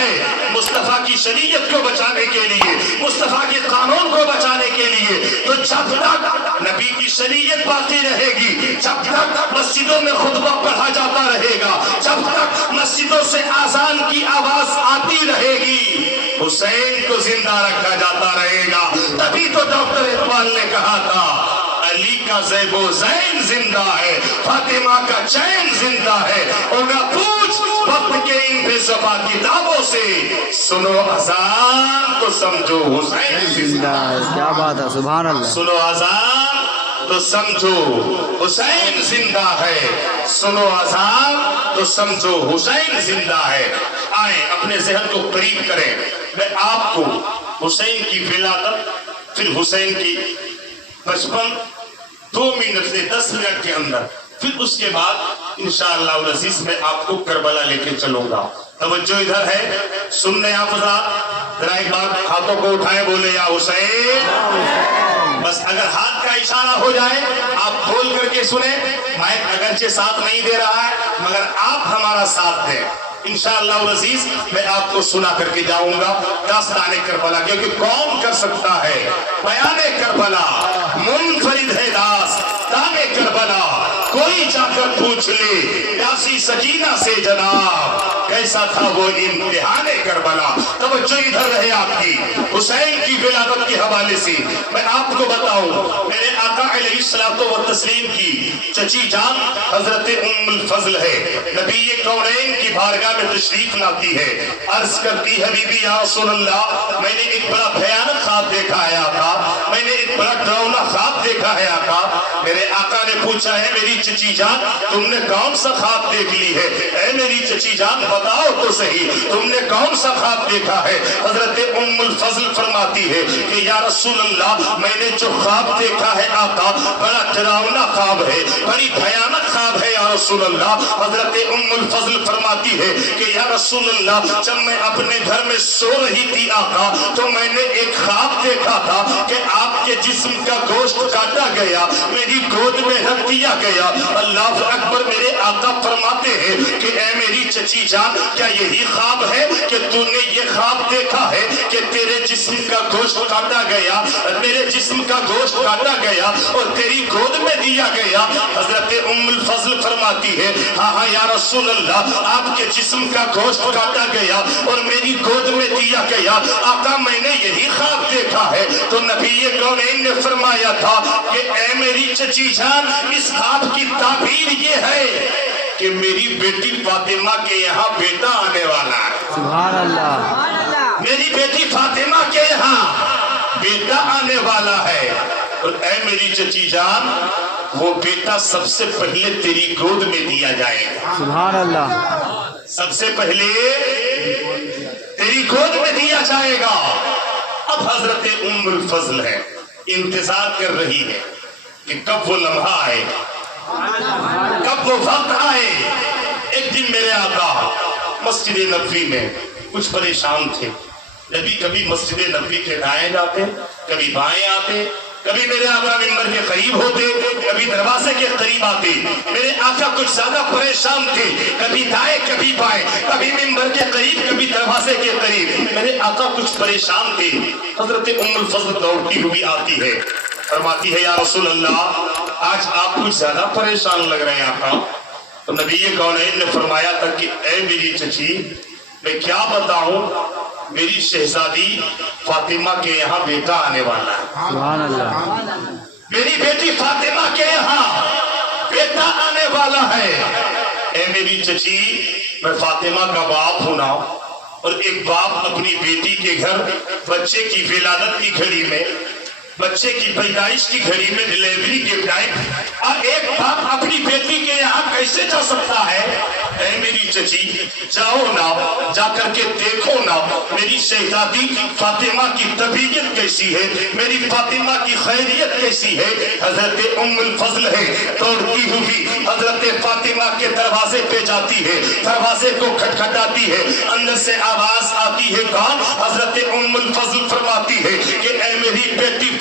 ہے مصطفیٰ کی شریعت کو بچانے کے لیے، مصطفیٰ کے قانون کو بچانے کے لیے، تو جب تک نبی کی شریعت باقی رہے گی، جب تک مسجدوں میں خطبہ پڑھا جاتا رہے گا، جب تک مسجدوں سے اذان کی آواز آتی رہے گی، حسین کو زندہ رکھا جاتا رہے گا۔ تبھی تو ڈاکٹر اقبال نے کہا تھا علی کا زیب و زین زندہ ہے، فاطمہ کا چین زندہ ہے، اور نہ پوچھ وقت کے ان بے زباں کتابوں سے، سنو اذان تو سمجھو حسین زندہ ہے۔ کیا بات ہے، سبحان اللہ۔ سنو اذان تو سمجھو حسین زندہ ہے، سنو اذان تو سمجھو حسین زندہ ہے۔ آئیں اپنے ذہن کو قریب کریں، میں آپ کو حسین کی ولادت، پھر حسین کی بچپن 2 منٹ سے 10 منٹ کے اندر، پھر اس کے بعد انشاءاللہ العزیز میں آپ کو کربلا لے کے چلوں گا۔ توجہ ادھر ہے، سننے آپ ذرا ایک بار ہاتھوں کو اٹھائیں، بولے یا حسین۔ بس اگر ہاتھ کا اشارہ ہو جائے آپ بول کر کے سنیں، مائک اگرچہ ساتھ نہیں دے رہا ہے مگر آپ ہمارا ساتھ دیں، انشاءاللہ العزیز میں آپ کو سنا کر کے جاؤں گا داستان کربلا، کیونکہ کون کر سکتا ہے بیان کربلا، منفرد ہے داستان کربلا، کوئی جا کر پوچھ لے پیاسی سکینہ سے جناب کیسا تھا وہ امتحان کربلا۔ توجہ ادھر رہے آپ کی، حسین کی ولادت کے حوالے سے میں آپ کو بتاؤں، میرے آقا علیہ الصلوۃ والتسلیم کی چچی جان حضرت ام الفضل ہے، نبی کونین کی بارگاہ میں تشریف لاتی ہے، عرض کرتی حبیبی یا رسول اللہ میں نے ایک بڑا بھیانک خواب دیکھا ہے آقا، میں نے ایک بڑا ڈراؤنا خواب دیکھا ہے آقا۔ میرے آقا نے پوچھا ہے میری چچی جان تم نے کون سا خواب دیکھ لی ہے؟ اے میری چچی جان بتاؤ تو صحیح تم نے کون سا خواب دیکھا ہے؟ حضرت ام الفضل فرماتی ہے کہ یا رسول اللہ میں نے جو خواب دیکھا ہے آقا بڑا ڈراؤنا خواب ہے، بڑی بھیانک خواب ہے یا رسول اللہ۔ حضرت ام الفضل فرماتی ہے کہ یا رسول اللہ جب میں اپنے گھر میں سو رہی تھی آقا تو میں نے ایک خواب دیکھا تھا کہ آپ کے جسم کا گوشت کاٹا گیا، میری گود میں رکھ دیا گیا۔ اللہ اکبر، میرے آقا فرماتے ہیں کہ اے میری چچی جان کیا یہی خواب ہے کہ تو نے یہ خواب دیکھا ہے کہ تیرے جسم کا گوشت کاٹا گیا، میرے جسم کا گوشت کاٹا گیا اور تیری گود میں دیا گیا؟ حضرت ام الفضل فرماتی ہے ہاں ہاں یا رسول اللہ آپ کے جسم کا گوشت کاٹا گیا اور میری گود میں دیا گیا آقا میں نے یہی خواب دیکھا ہے۔ تو نبی کونین نے فرمایا تھا کہ اے میری چچی جان اس خواب کی تعبیر یہ ہے کہ میری بیٹی فاطمہ کے یہاں بیٹا آنے والا ہے۔ سبحان اللہ۔ میری بیٹی فاطمہ کے یہاں بیٹا آنے والا ہے، اور اے میری چچی جان وہ بیٹا سب سے پہلے تیری گود میں دیا جائے گا۔ سبحان اللہ۔ سب سے پہلے تیری گود میں دیا جائے گا۔ اب حضرت ام الفضل ہے، انتظار کر رہی ہے کہ کب وہ لمحہ آئے، کب وہ وقت آئے۔ ایک دن میرے آقا مسجد نبوی میں کچھ پریشان تھے، کبھی مسجد نبوی کے دائیں جاتے، کبھی بائیں آتے، کبھی میرے آقا ممبر کے قریب ہوتے، کبھی دروازے کے قریب آتے۔ میرے آقا کچھ زیادہ پریشان تھے، کبھی دائیں کبھی بائیں، کبھی ممبر کے قریب کبھی دروازے کے قریب۔ میرے آقا کچھ پریشان تھے، حضرت ام الفضل دوڑتی ہوئی آتی ہے، فرماتی ہے یا رسول اللہ آج آپ کچھ زیادہ پریشان لگ رہے ہیں آقا۔ تو نبی کونین نے فرمایا تھا کہ اے میری چچی میں کیا بتاؤں، میری شہزادی فاطمہ کے یہاں بیٹا آنے والا ہے۔ سبحان اللہ۔ میری بیٹی فاطمہ کے یہاں بیٹا آنے والا ہے۔ اے میری چچی میں فاطمہ کا باپ ہوں نا، اور ایک باپ اپنی بیٹی کے گھر بچے کی ولادت کی گھڑی میں، بچے کی پیدائش کی گھڑی میں، ڈیلیوری کے ٹائم ایک باپ اپنی بیٹی کے یہاں کیسے جا سکتا ہے؟ اے میری چچی جاؤ نا، جا کر کے دیکھو نا میری شہزادی فاطمہ کی طبیعت کیسی ہے، میری فاطمہ کی خیریت کیسی ہے۔ حضرت ام الفضل ہے، دوڑتی ہوئی حضرت فاطمہ کے دروازے پہ جاتی ہے، دروازے کو کھٹکھٹاتی ہے، اندر سے آواز آتی ہے کہاں؟ حضرت ام الفضل فرماتی ہے کہ اے میری بیٹی